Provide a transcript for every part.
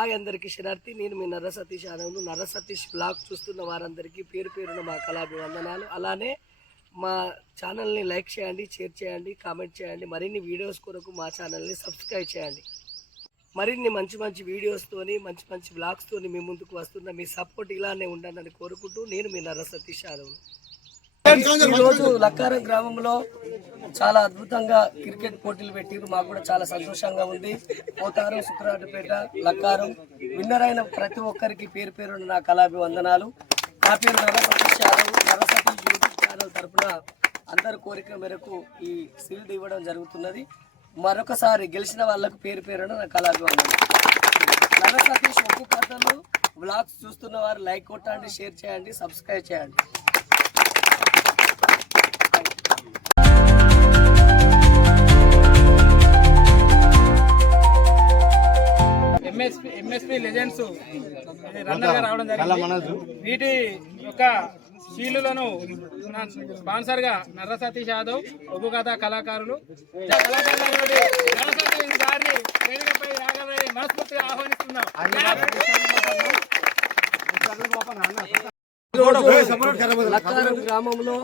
Hi అందరికీ శనార్థి. నేను మీ నర్ర సతీష్ యాదవ్. నర్ర సతీష్ బ్లాగ్ చూస్తున్న వారందరికీ పేరు పేరున మా కళాభివందనాలు. అలానే మా ఛానల్ని లైక్ చేయండి, షేర్ చేయండి, కామెంట్ చేయండి. మరిన్ని వీడియోస్ కొరకు మా ఛానల్ని సబ్స్క్రైబ్ చేయండి. మరిన్ని మంచి మంచి వీడియోస్తోని మంచి మంచి బ్లాగ్స్తోని మీ ముందుకు వస్తున్న మీ సపోర్ట్ ఇలానే ఉండాలని కోరుకుంటూ నేను మీ నర్ర సతీష్ యాదవ్. ఈరోజు లక్కారం గ్రామంలో చాలా అద్భుతంగా క్రికెట్ పోటీలు పెట్టిరు. మాకు కూడా చాలా సంతోషంగా ఉంది. పోతారం, సుక్రాటుపేట, లక్కారం విన్నర్ అయిన ప్రతి ఒక్కరికి పేరు పేరున నా కళాభివందనాలు. నా పేరు నర్ర సతీష్ యాదవ్. నర్ర సతీష్ యూట్యూబ్ ఛానల్ తరఫున అందరి కోరిక మేరకు ఈ సీల్డ్ ఇవ్వడం జరుగుతున్నది. మరొకసారి గెలిచిన వాళ్ళకు పేరు పేరున నా కళాభివందనాలు. నర్ర సతీష్ ఒక్కు కథలు బ్లాగ్స్ చూస్తున్న వారు లైక్ కొట్టండి, షేర్ చేయండి, సబ్స్క్రైబ్ చేయండి. ఎంఎస్పి లెజెండ్స్ రన్నర్గా రావడం జరిగింది. వీటి యొక్క షీలులను స్పాన్సర్ గా నర్ర సతీష్ యాదవ్, ఒగ్గు కథ కళాకారులు వేదికపై రాగలని మనస్ఫూర్తిగా ఆహ్వానిస్తున్నాం. లక్కారం గ్రామంలో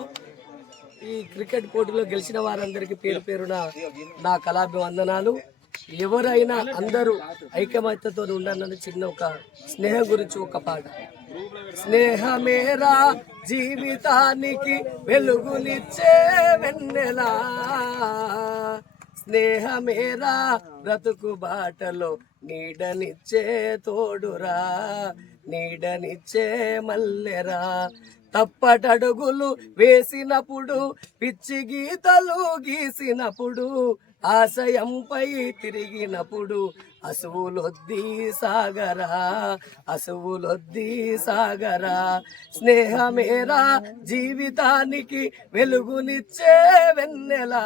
ఈ క్రికెట్ పోటీలో గెలిచిన వారందరికీ పేరు పేరున నా కళాభివందనాలు. ఎవరైనా అందరూ ఐకమత్యతో ఉండాలని చిన్న ఒక స్నేహం గురించి ఒక పాట. స్నేహమేరా జీవితానికి వెలుగునిచ్చే వెన్నెలా, స్నేహమేరా బ్రతుకు బాటలో నీడనిచ్చే తోడురా, నీడనిచ్చే మల్లెరా. తప్పటడుగులు వేసినప్పుడు, పిచ్చి గీతలు గీసినప్పుడు, ఆశయంపై తిరిగినప్పుడు అసువులొద్ది సాగరా, అసువులొద్ది సాగరా. స్నేహమేరా జీవితానికి వెలుగునిచ్చే వెన్నెలా,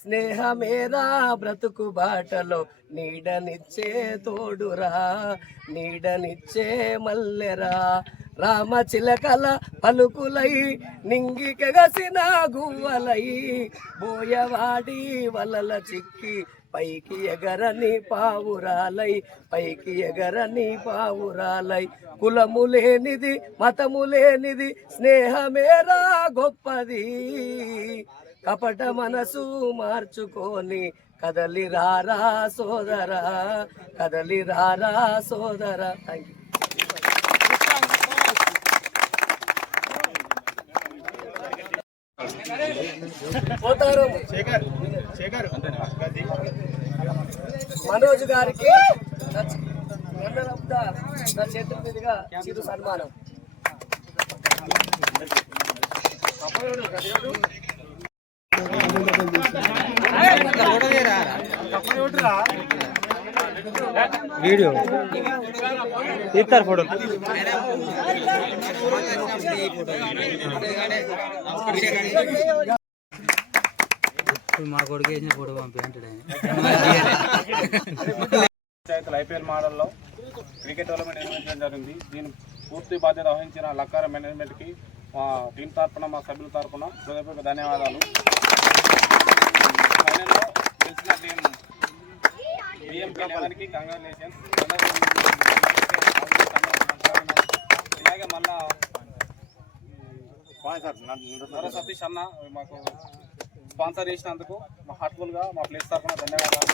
స్నేహమేరా బ్రతుకు బాటలో నీడనిచ్చే తోడురా, నీడనిచ్చే మల్లెరా. రామచిలకల పలుకులై నింగి కగసిన గువ్వలై, బోయవాడి వలల చిక్కి పైకి ఎగరని పావురాలై, పైకి ఎగరని పావురాలై. కులము లేనిది మతము లేనిది స్నేహమేరా గొప్పది, కపట మనసు మార్చుకొని కదలి రారా సోదరా, కదలి రారా సోదరా. Thank you. పోతారు మనోజ్ గారికి నా చేతుల మీదుగా చిరు సన్మానం. వీడియో తీస్తారు ఫోటో. మా కొడుకు వేసిన ఫోటో పంపించాడు. ఐపీఎల్ మోడల్లో క్రికెట్ టోర్నమెంట్ నిర్వహించడం జరిగింది. దీని పూర్తి బాధ్యత వహించిన లక్కారం మేనేజ్మెంట్కి మా టీం తరఫున, మా సభ్యుల తరఫున హృదయపూర్వక ధన్యవాదాలు. ఫైనల్లో గెలిచిన టీం BMK11కి కంగ్రాచులేషన్స్. ఇలాగే మళ్ళా నర్ర సతీష్ అన్న మాకు స్పాన్సర్ చేసినందుకు మా హార్ట్ఫుల్గా మా ప్లేస్ తరఫున ధన్యవాదాలు.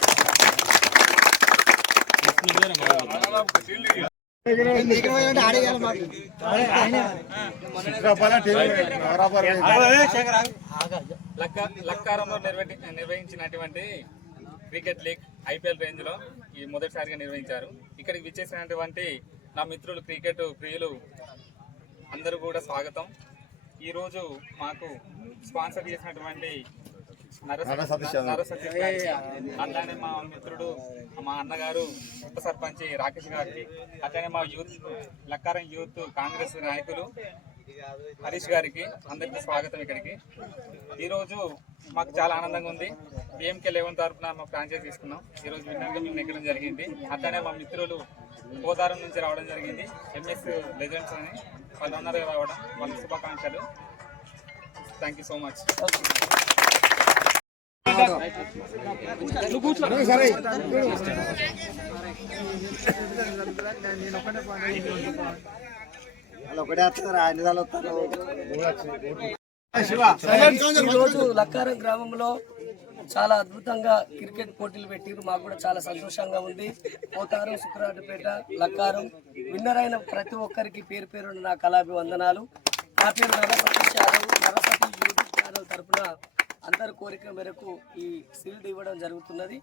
లక్కారంలో నిర్వహించినటువంటి క్రికెట్ లీగ్ ఐపీఎల్ రేంజ్ లో ఈ మొదటిసారిగా నిర్వహించారు. ఇక్కడికి విచ్చేసినటువంటి నా మిత్రులు క్రికెట్ ప్రియులు అందరూ కూడా స్వాగతం. ఈరోజు మాకు స్పాన్సర్ చేసినటువంటి నర్ర సతీష్ అట్లానే మా మిత్రుడు మా అన్నగారు ఉప సర్పంచ్ రాకేష్ గారికి, అట్లానే మా యూత్ లక్కారం యూత్ కాంగ్రెస్ నాయకులు హరీష్ గారికి అందరికీ స్వాగతం. ఇక్కడికి ఈరోజు మాకు చాలా ఆనందంగా ఉంది. BMK11 తరఫున మా ఫ్రాంచైజ్ తీసుకున్నాం. ఈరోజు విన్నర్గా మేము నెగ్గడం జరిగింది. అట్లానే మా మిత్రులు పోతారం నుంచి రావడం జరిగింది. MS లెజెండ్స్ అని వాళ్ళు విన్నర్గా రావడం, వాళ్ళకి శుభాకాంక్షలు. Thank you so much. ఈరోజు లక్కారం గ్రామంలో చాలా అద్భుతంగా క్రికెట్ పోటీలు పెట్టిరు. మాకు కూడా చాలా సంతోషంగా ఉంది. పోతారం, సుక్రాటుపేట, లక్కారం విన్నర్ అయిన ప్రతి ఒక్కరికి పేరు పేరున నా కళాభివందనాలు. నా పేరు నరసతీష్ యాదవ్. నరసతీష్ యూట్యూబ్ ఛానల్ తరఫున అందరి కోరిక మేరకు ఈ షీల్డ్ ఇవ్వడం జరుగుతున్నది.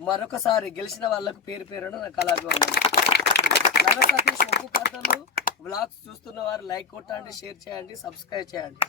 మరొకసారి గెలిచిన వాళ్ళకు పేరు పేరున నా కళాభివందనాలు. నరసతీష్ ఒప్పు కథలు బ్లాగ్స్ చూస్తున్న వారు లైక్ కొట్టండి, షేర్ చేయండి, సబ్స్క్రైబ్ చేయండి.